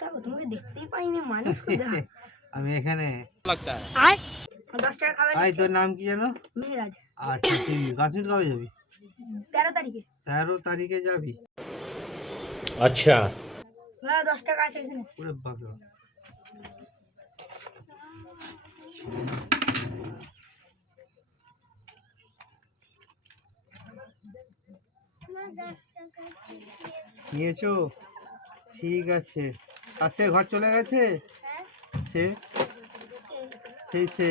দেখো তোমাকে দেখতেই পাইনি, মানুষ কোথায়? আমি এখানে। लगता है 10 টাকা খাবার আই তোর নাম কি জানো? মেহরাজ। আচ্ছা তুই কাশ্মীর কবে যাবি? 13 তারিখে। 13 তারিখে যাবি? अच्छा হ্যাঁ 10 টাকা আছে এখানে। ওরে বাবা, নিয়েছো? ঠিক আছে। আর সে ঘর চলে গেছে? সে সে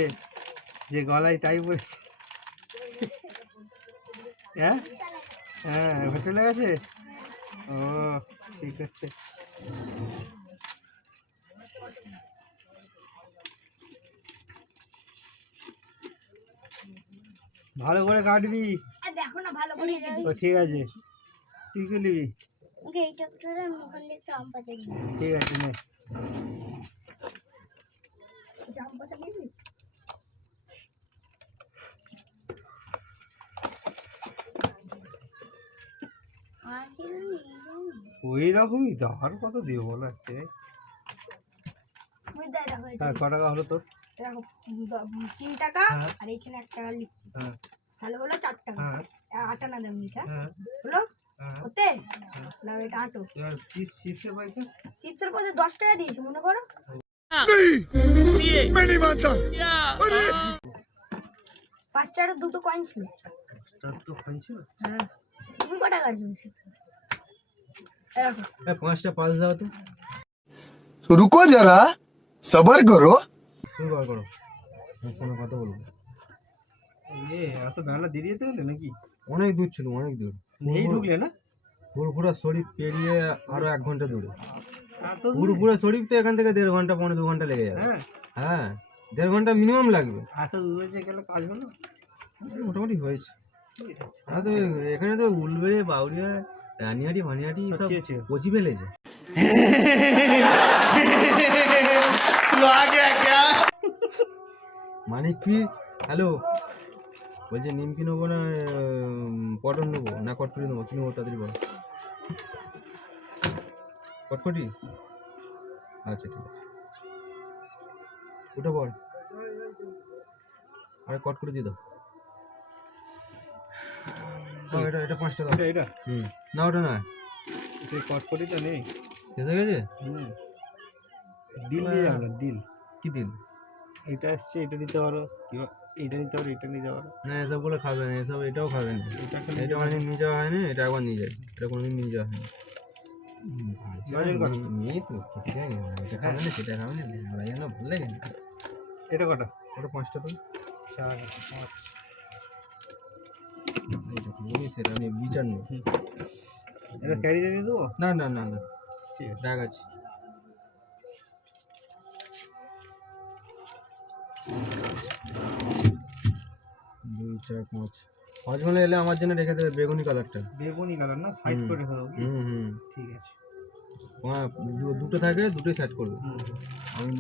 যে গলায় টাই পড়েছে, হ্যাঁ হ্যাঁ ঘর চলে গেছে। ও ঠিক আছে। ভালো করে কাটবি। দেখো না ভালো করে। ও ঠিক আছে, তুই কি নিবি? এই চক্করে মুখে একটু আম পাতা দিই। ঠিক আছে নে। আম পাতা দিবি? ওই রকমই তো, আর কত দিব বলো একটা। হ্যাঁ ক টাকা হলো তোর? 3 টাকা হ্যাঁ। আর এখানে 1 টাকা লিখছি। হ্যাঁ তাহলে হলো 4 টাকা। হ্যাঁ 8 আনা দাম নিতে হ্যাঁ হলো হ্যাঁ। ওতে না এটা 8। এবার চিপসের পয়সা? চিপসের পয়সা 10 টাকা দিয়েছি মনে করো। मैं नहीं मानता 5 টাকার দুটো কয়েন ছিল। তার তো খাইছো? হ্যাঁ তুমি কত টাকা দিয়েছো? দেখো 5টা পাস দাও তো। रुको जरा सबर करो। শুরু করো, কোনো কথা বলবো। এত বেলা দেরি হতে হলো নাকি? অনেক দূর ছিল, অনেক দূর। নেই ঢুকলে না? ফুরফুরা শরীফ পেরিয়ে আরো 1 ঘন্টা দূরে। এত দূরে? ফুরফুরা শরীফ তো এখান থেকে 1.5 ঘন্টা 2 ঘন্টা লেগে যাবে। হ্যাঁ হ্যাঁ 1.5 ঘন্টা মিনিমাম লাগবে। এত দূরে যে গেলে কাজ হলো? মোটামুটি হয়েছে। ঠিক আছে। আর তো এখানে তো উলবেড়ে বাউরিয়া রানিহাটি ফানিহাটি সব পচিয়েছে। পচি ফেলেছে। মানিক ফির হ্যালো, বলছে নিমকি নেবো না পটল নেবো না কটকটি নেবো, কি নেবো তাড়াতাড়ি বলো। কটকটি? আচ্ছা ঠিক আছে, ওটা বল। আরে কটকটি দিয়ে দাও। এটা এটা 5টা দাও। এটা না ওটা না, সেই কটকটিটা নেই। শেষ হয়ে গেছে। দিল দিয়ে যাও না, দিল। কি দিন? এটা আসছে, এটা নিতে পারো, কিংবা এটা নিতে পারো, এটা নিতে পারো। না এসবগুলো খাবে না, এসব এটাও খাবে না। এটা অনেকদিন নিয়ে যাওয়া হয়নি, এটা একবার নিয়ে যায়, এটা কোনোদিন নিয়ে যাওয়া হয়নি। বাজার কত? মেয়ে তো খেতে চায় না, এটা খাবে না সেটা খাবে না, ওরা যেন ভালো লাগে না। এটা কটা? ওটা 5টা তো। 4 5। এইটা খাবো সেটা আমি বিচার নেই। এটা ক্যারিতে দিয়ে দেবো? না না না না, ঠিক আছে। ব্যাগ আছে। দুই চার পাঁচ হজমলে এলে আমার জন্য রেখে দেবে বেগুনি কালারটা। বেগুনি কালার না, সাইড করে রেখে দেবো কি? হুম। ঠিক আছে। দুটো থাকে, দুটোই সাইড করবে। হুম। আমি